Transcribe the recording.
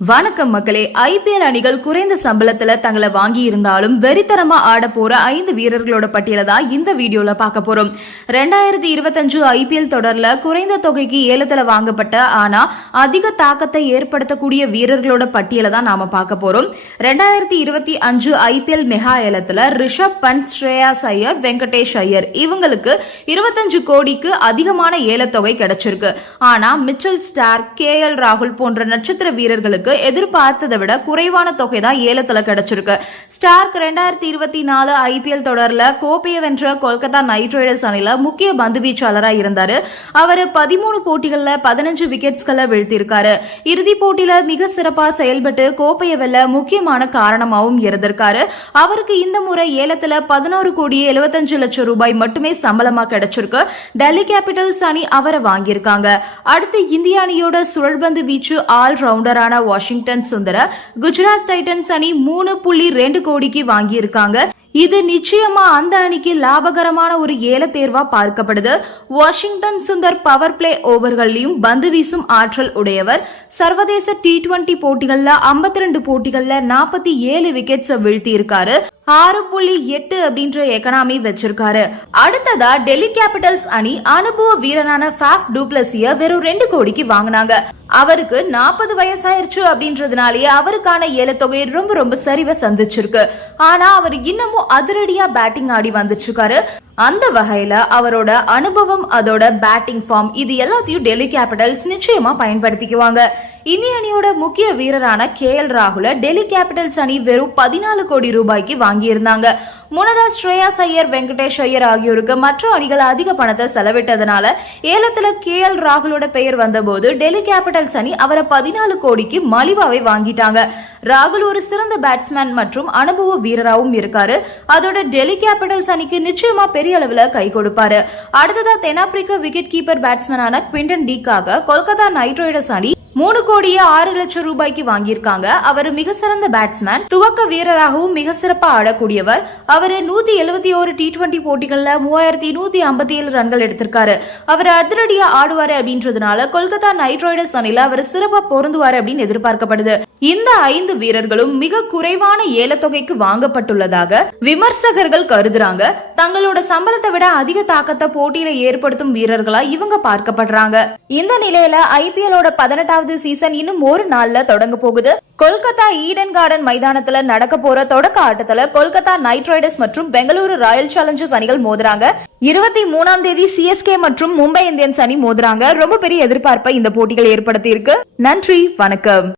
வணக்கம் மக்களே ஐபிஎல் அணிகள் குறைந்த சம்பளத்துல தங்களை வாங்கி இருந்தாலும் வெறித்தனமா ஆட போற ஐந்து வீரர்களோட பட்டியலை தான் இந்த வீடியோல பார்க்க போறோம். ரெண்டாயிரத்தி இருபத்தஞ்சு ஐபிஎல் தொடர்ல குறைந்த தொகைக்கு ஏலத்துல வாங்கப்பட்ட ஆனா அதிக தாக்கத்தை ஏற்படுத்தக்கூடிய வீரர்களோட பட்டியலை தான் நாம பார்க்க போறோம். ரெண்டாயிரத்தி இருபத்தி அஞ்சு ஐபிஎல் மெகா ஏலத்துல ரிஷப் பந்த் ஸ்ரேயாஸ் ஐயர் வெங்கடேஷ் ஐயர் இவங்களுக்கு இருபத்தஞ்சு கோடிக்கு அதிகமான ஏலத்தொகை கிடைச்சிருக்கு. ஆனா மிச்சல் ஸ்டார் கே எல் ராகுல் போன்ற நட்சத்திர வீரர்களுக்கு எதிர்பார்த்ததை விட குறைவான தொகை தான் ஏலத்துல கிடைச்சிருக்கு. ஸ்டார்க் ரெண்டாயிரத்தி இருபத்தி நாலு ஐபிஎல் தொடர்ல கோப்பையை வென்ற கொல்கத்தா நைட் ரைடர்ஸ் அணில முக்கிய பந்து வீச்சாளரா இருந்தாரு. அவர் பதிமூணு போட்டிகள்ல பதினஞ்சு விக்கெட்ஸ்களை வீழ்த்தியிருக்காரு. இறுதி போட்டியில மிக சிறப்பா செயல்பட்டு கோப்பையை வெல்ல முக்கியமான காரணமாகவும் இருந்திருக்காரு. அவருக்கு இந்த முறை ஏலத்துல பதினோரு கோடி எழுபத்தஞ்சு லட்சம் ரூபாய் மட்டுமே சம்பளமா கிடைச்சிருக்கு. டெல்லி கேபிட்டல்ஸ் அணி அவரை வாங்கியிருக்காங்க. அடுத்து இந்திய அணியோட சுழல்பந்து வீச்சு ஆல் ரவுண்டரான வாஷிங்டன் சுந்தர குஜராத் டைட்டன்ஸ் அணி மூணு புள்ளி ரெண்டு கோடிக்கு வாங்கியிருக்காங்க. இது நிச்சயமா அந்த அணிக்கு லாபகரமான ஒரு ஏல தேர்வா பார்க்கப்படுது. வாஷிங்டன் சுந்தர் பவர் பிளே ஓவர்களையும் பந்து வீசும் ஆற்றல் உடையவர். சர்வதேச டி டுவெண்டி போட்டிகள்ல 52 ரெண்டு போட்டிகள்ல நாற்பத்தி ஏழு விக்கெட்ஸ் வீழ்த்தி இருக்காரு ஆறு புள்ளி எட்டு அப்படின்ற எக்கனாமி வச்சிருக்காரு. அடுத்ததா டெல்லி கேபிட்டல்ஸ் அணி அனுபவ வீரனான ஃபேஃப் டூப்ளசிய வெறும் ரெண்டு கோடிக்கு வாங்கினாங்க. அவருக்கு நாற்பது வயசாயிருச்சு அப்படின்றதுனாலேயே அவருக்கான ஏலத்தொகை ரொம்ப ரொம்ப சரிவை சந்திச்சிருக்கு. ஆனா அவர் இன்னமும் அதிரடியா பேட்டிங் ஆடி வந்துச்சிருக்காரு. அந்த வகையில அவரோட அனுபவம் அதோட பேட்டிங் ஃபார்ம் இது எல்லாத்தையும் டெல்லி கேபிட்டல்ஸ் நிச்சயமா பயன்படுத்திக்குவாங்க. இந்திய அணியோட முக்கிய வீரரான கே எல் ராகுல டெல்லி கேபிட்டல்ஸ் அணி வெறும் பதினாலு கோடி ரூபாய்க்கு வாங்கியிருந்தாங்க. முன்னதா ஸ்ரேயாஸ் ஐயர் வெங்கடேஷ் ஐயர் ஆகியோருக்கு மற்ற அணிகள் அதிக பணத்தை செலவிட்டதுனால ஏலத்துல கே எல் ராகுலோட பெயர் வந்தபோது டெல்லி கேபிட்டல்ஸ் அணி அவரை பதினாலு கோடிக்கு மலிவாவை வாங்கிட்டாங்க. ராகுல் ஒரு சிறந்த பேட்ஸ்மேன் மற்றும் அனுபவ வீரராகவும் இருக்காரு. அதோட டெல்லி கேபிட்டல்ஸ் அணிக்கு நிச்சயமா பெரிய அளவுல கை கொடுப்பாரு. அடுத்ததா தென்னாப்பிரிக்க விக்கெட் கீப்பர் பேட்ஸ்மேனான குவிண்டன் டீக்காக கொல்கத்தா நைட் ரைடர்ஸ் அணி மூணு கோடியே ஆறு லட்சம் ரூபாய்க்கு வாங்கியிருக்காங்க. அவர் மிக சிறந்த பேட்ஸ்மேன் துவக்க வீரராகவும் மிக சிறப்பா ஆடக்கூடியவர். அவர் நூத்தி எழுபத்தி ஒரு டி டுவெண்டி போட்டிகள்ல மூவாயிரத்தி நூத்தி ஐம்பத்தி ஏழு ரன்கள் எடுத்திருக்காரு. அவர் அதிரடியா ஆடுவாரு அப்படின்றதுனால கொல்கத்தா நைட் ரைடர்ஸ் அணில அவர் சிறப்பா பொருந்துவாரு அப்படின்னு எதிர்பார்க்கப்படுது. இந்த ஐந்து வீரர்களும் மிக குறைவான ஏலத்தொகைக்கு வாங்கப்பட்டுள்ளதாக விமர்சகர்கள் கருதுறாங்க. தங்களோட சம்பளத்தை விட அதிக தாக்கத்தை போட்டியில ஏற்படுத்தும் வீரர்களா இவங்க பார்க்கப்படுறாங்க. இந்த நிலையில ஐபிஎலோட பதினெட்டாவது சீசன் இன்னும் ஒரு நாள்ல தொடங்க போகுது. கொல்கத்தா ஈடன் கார்டன் மைதானத்துல நடக்க போற தொடக்க ஆட்டத்துல கொல்கத்தா நைட் ரைடர்ஸ் மற்றும் பெங்களூரு ராயல் சேலஞ்சர்ஸ் அணிகள் மோதுறாங்க. இருபத்தி மூணாம் தேதி சிஎஸ்கே மற்றும் மும்பை இந்தியன்ஸ் அணி மோதுறாங்க. ரொம்ப பெரிய எதிர்பார்ப்பை இந்த போட்டிகள் ஏற்படுத்தி இருக்கு நன்றி வணக்கம்.